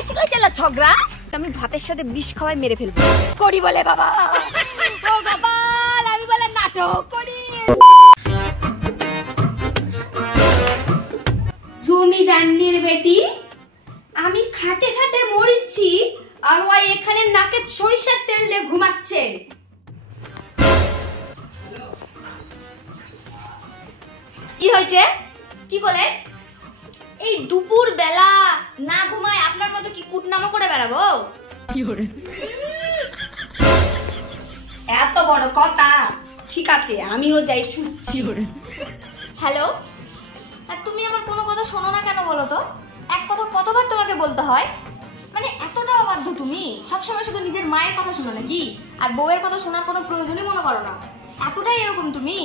এসে কই চলা ঝগড়া? আমি ভাতের সাথে বিষ খাওয়াই মেরে ফেলবো। করি বলে বাবা, ও গোপাল আমি বলে নাটক করি। জমিদারনির বেটি, আমি খাটে খাটে মরিচ্ছি আর ওই এখানে নাকে সরিষার তেল দিয়ে ঘুমাচ্ছে। কি হয়েছে? কি বলে? এই দুপুর বেলা না ঘুমায় আপনার মতো কি কুটনামা করে বেড়াবো? কি করে? এত বড় কথা? ঠিক আছে আমিও যাই শুচ্ছি। হ্যালো, আর তুমি আমার কোনো কথা শোনো না কেন বলো তো? এক কথা কতবার তোমাকে বলতে হয়? মানে এতটা অবাধ্য তুমি, সবসময় শুধু নিজের মায়ের কথা শোনো নাকি? আর বউয়ের কথা শোনার কোনো প্রয়োজনই মনে করো না? এতটাই এরকম তুমি?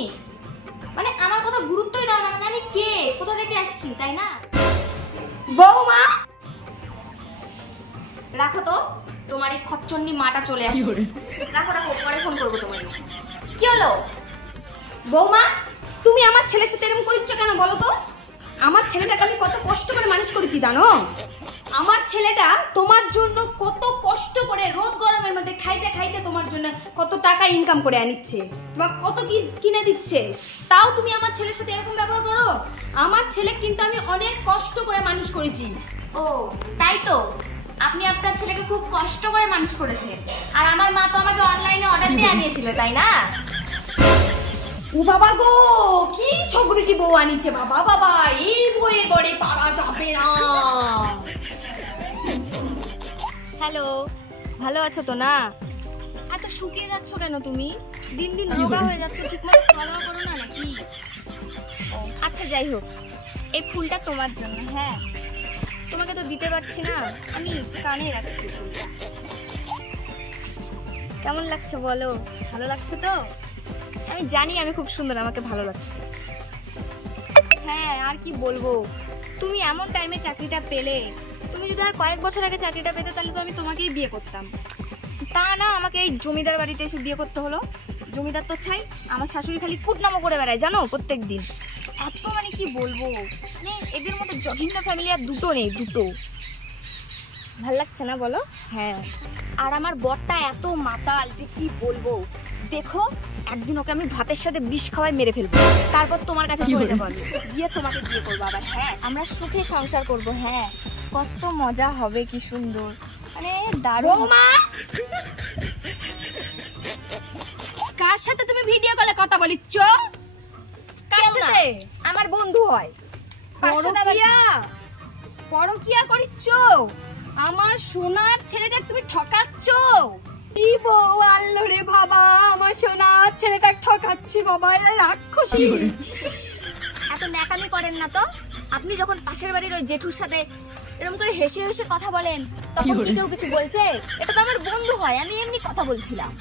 মানে আমার কথা গুরুত্বই দাও না। মানে আমি কে, কোথা থেকে আসছি, তাই না? বৌমা রাখো তো, তোমার এই খচ্চন্ডি মাটা চলে আসছে। রাখো রাখো, পরে ফোন করবো তোমার। কি হলো বৌমা, তুমি আমার ছেলের সাথে এরকম করছো কেন বলো তো? আমার ছেলেটাকে আমি কত কষ্ট করে মানুষ করেছি জানো? আমার ছেলেটা তোমার জন্য কত কষ্ট করে রোদ গরমের মধ্যে খাইতে খাইতে তোমার জন্য কত টাকা ইনকাম করে আনিচ্ছে, তোমার কত কি কিনে দিচ্ছে, তাও তুমি আমার ছেলের সাথে এরকম ব্যবহার করো? আমার ছেলে কিন্তু আমি অনেক কষ্ট করে মানুষ করেছি। ও তাই তো, আপনি আপনার ছেলেকে খুব কষ্ট করে মানুষ করেছেন, আর আমার মা তো আমাকে অনলাইনে অর্ডার দিয়ে আনিয়েছিল, তাই না? ও বাবা গো, কি ঝগড়িটি বউ আনিছে বাবা বাবা, এই বউয়ের বড়ে পারা যাবে না। হ্যালো, ভালো আছো তো না? এত শুকিয়ে যাচ্ছ কেন তুমি? দিন দিন রোগা হয়ে যাচ্ছ, ঠিকমতো খাওয়া দাওয়া করো না নাকি? আচ্ছা যাই হোক, এই ফুলটা তোমার জন্য। হ্যাঁ, তোমাকে তো দিতে পারছি না, আমি কানে রাখছি ফুলটা। কেমন লাগছে বলো? ভালো লাগছে তো? আমি জানি আমি খুব সুন্দর, আমাকে ভালো লাগছে। হ্যাঁ আর কি বলবো, তুমি এমন টাইমে চাকরিটা পেলে। তুমি যদি আর কয়েক বছর আগে চাকরিটা পেতে তাহলে তো আমি তোমাকেই বিয়ে করতাম। তা না, আমাকে এই জমিদার বাড়িতে এসে বিয়ে করতে হলো। জমিদার তো চাই, আমার শাশুড়ি খালি কুটনামো করে বেড়ায় জানো প্রত্যেক দিন। এত মানে কি বলবো, মানে এদের মতো জঘন্য ফ্যামিলি আর দুটো নেই, দুটো। ভাল লাগছে না বলো? হ্যাঁ, আর আমার বরটা এত মাতাল যে কি বলবো। দেখো একদিন ওকে আমি ভাতের সাথে বিষ খাওয়াই মেরে ফেলবো, তারপর তোমার কাছে চলে যাবো, গিয়ে তোমাকে বিয়ে করবো আবার। হ্যাঁ, আমরা সুখে সংসার করবো। হ্যাঁ, কত মজা হবে, কি সুন্দর, মানে দারুণ। কার সাথে তুমি ভিডিও কলে কথা বলিচ্ছ? কার সাথে? আমার বন্ধু হয়। পরকিয়া করিচ্ছ? আমার সোনার ছেলেটা তুমি ঠকাচ্ছ। কি বউ আনলো রে বাবা, আমার সোনার ছেলেটা ঠকাচ্ছি বাবা, এরা রাক্ষসী। এত ন্যাকামি করেন না তো। আপনি যখন পাশের বাড়ির ওই জেঠুর সাথে এরকম করে হেসে হেসে কথা বলেন, তখন কি কেউ কিছু বলছে? এটা তো আমার বন্ধু হয়, আমি এমনি কথা বলছিলাম।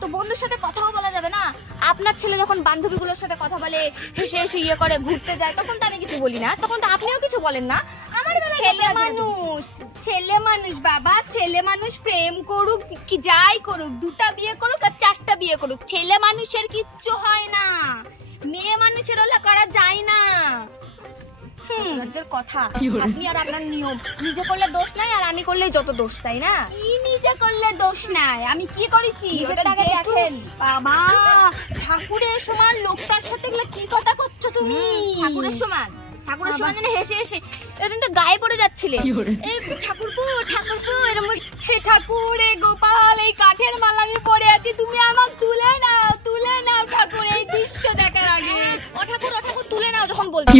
তো বন্ধুর সাথে কথাও বলা যাবে না? আপনার ছেলে যখন বান্ধবীগুলোর সাথে কথা বলে, হেসে হেসে ইয়ে করে, ঘুরতে যায়, তখন তো আমি কিছু বলি না, তখন তো আপনিও কিছু বলেন না। আমার ছেলে মানুষ, ছেলে মানুষ বাবা, ছেলে মানুষ প্রেম করুক কি যাই করুক, দুটা বিয়ে করুক আর চারটা বিয়ে করুক, ছেলে মানুষের কিচ্ছু হয় না, মেয়ে মানুষের ওলা করা যায় না। কথা আপনি আর আপনার নিয়ম, নিজে করলে দোষ নাই আর আমি করলে যত দোষ, তাই না? কি নিজে করলে দোষ নাই? আমি কি করেছি দেখেন বাবা। ঠাকুরের সমান লোকটার সাথে কি কথা করছো তুমি? ঠাকুরের সমান? ঠাকুরের সমান মানে হেসে হেসে এদিন তো গায়ে পড়ে যাচ্ছিলে, এই ঠাকুরপো ঠাকুরপো এরকম। হে ঠাকুর, এ গোপাল, এই কাঠের মালা আমি পরে আছি, তুমি আমাকে তুলে নাও, তুলে নাও ঠাকুর, এই দৃশ্য দেখার আগে। ও ঠাকুর, ও ঠাকুর তুলে নাও যখন বলছি।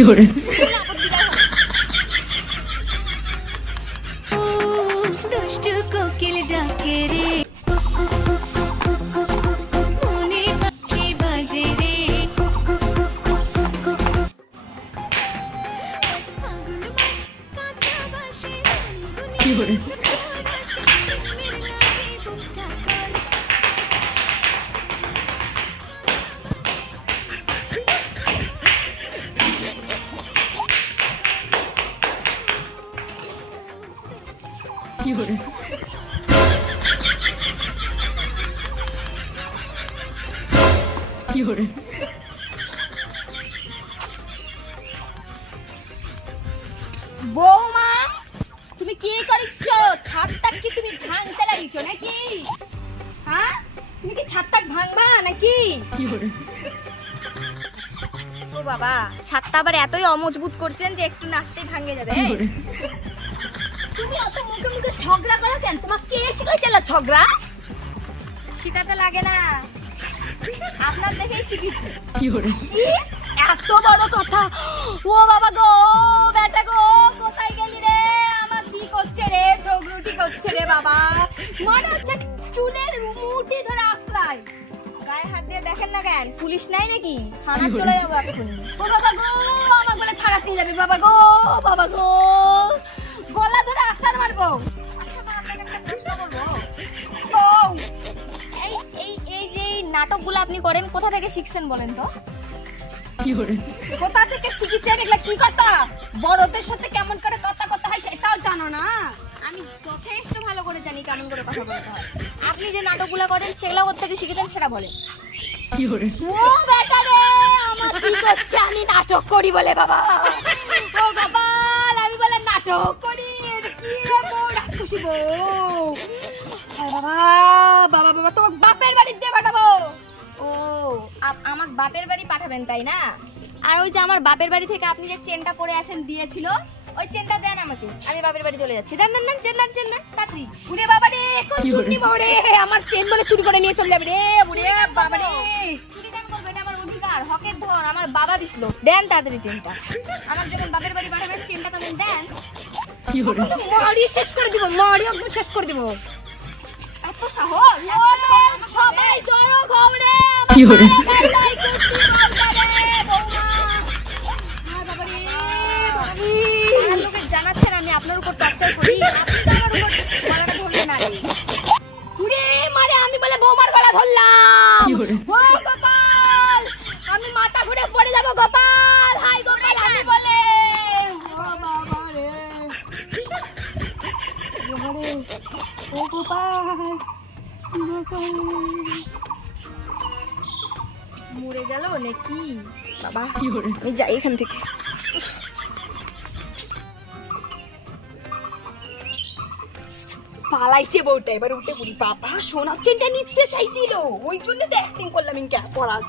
দুষ্টু কোকিল ডাকে রে, মনে পাখি বাজে রে, কি করে? কি করে? কি করে? বৌমা তুমি কি করিচ্ছ? ছাদ কি তুমি ভাঙতে লাগিছো নাকি? হ্যাঁ, তুমি কি ছাদটা ভাঙবা নাকি? ও বাবা, ছাদটা আবার এতই অমজবুত করছেন যে একটু নাচতেই ভাঙে যাবে। তুমি অত মুখে মুখে ঝগড়া করো কেন? তোমাকে কে শিখাইছিল ঝগড়া? শিখাতে লাগে না, আপনার দেখেই শিখেছি। কি এত বড় কথা? ও বাবা গো, বেটা গো, কোথায় গেলি রে? আমার কি করছে রে? ঝগড়ুটি করছে রে বাবা, মনে হচ্ছে চুলের মুঠি ধরে আসলাই। গায়ে হাত দিয়ে দেখেন না কেন? পুলিশ নাই নাকি? থানা চলে যাবো এক্ষুনি। ও বাবা গো, আমার বলে থানাতে যাবি? বাবা গো, বাবা গো, গলা ধরে আছাড় মারবো। আচ্ছা মা, আপনাকে একটা প্রশ্ন করবো। এই যে নাটকগুলো আপনি করেন, কোথা থেকে শিখছেন বলেন তো? কোথা থেকে শিখেছেন? এগুলা কি কথা? বড়দের সাথে কেমন করে কথা কথা হয় সেটাও জানো না? আমি যথেষ্ট ভালো করে জানি কেমন করে কথা বলতে হয়। আপনি যে নাটকগুলো করেন সেগুলো কোথা থেকে শিখেছেন সেটা বলেন। ও বেটা রে, আমার কি করছে? আমি নাটক করি বলে বাবা। ও গোপাল, আমি বলে নাটক করি? কি রে বউ, রাক্ষসী বউ। বাবা বাবা বাবা, তোমার বাপের বাড়ি দিয়ে পাঠাবো। ও, আমার বাপের বাড়ি পাঠাবেন তাই না? আর ওই যে আমার বাপের বাড়ি থেকে আপনি যে চেনটা পরে আছেন দিয়েছিল, ওই চেনটা দেন আমাকে, আমি বাপের বাড়ি চলে যাচ্ছি। দেন দেন দেন, চেন দেন, চেন দেন তাড়াতাড়ি। উড়ে বাবা রে, কোন চুরি বড়ে, আমার চেন বলে চুরি করে নিয়ে চলে যাবে রে। উড়ে বাবা রে, চুরি কেন করবে? এটা আমার অধিকার, হকের ধন, আমার বাবা দিছিল। দেন তাড়াতাড়ি চেনটা। আমার যখন বাপের বাড়ি পাঠাবেন চেনটা তো দেন। মারি শেষ করে দিব, মারি একদম শেষ করে দিব। এত সাহস? সবাই জড়ো ঘরে। কি হরে? জানাচ্ছেন আমি আপনার উপর টর্চার করি? আপনি তো আমার উপর গলাটা ধরলেন না রে। উড়ে মারে, আমি বলে বৌমার গলা ধরলাম। ও গোপাল, আমি মাথা ঘুরে পড়ে যাব। গোপাল, হাই গোপাল, আমি বলে। ও বাবা রে, ও গোপাল, মরে গেল নাকি বাবা? আমি যাই এখান থেকে। পালাইছে বউটা, এবার উঠে পড়ি। বাবা সোনার চেনটা নিতে চাইছিল, ওই জন্য তো অ্যাক্টিং করলাম ইনকা পড়ার।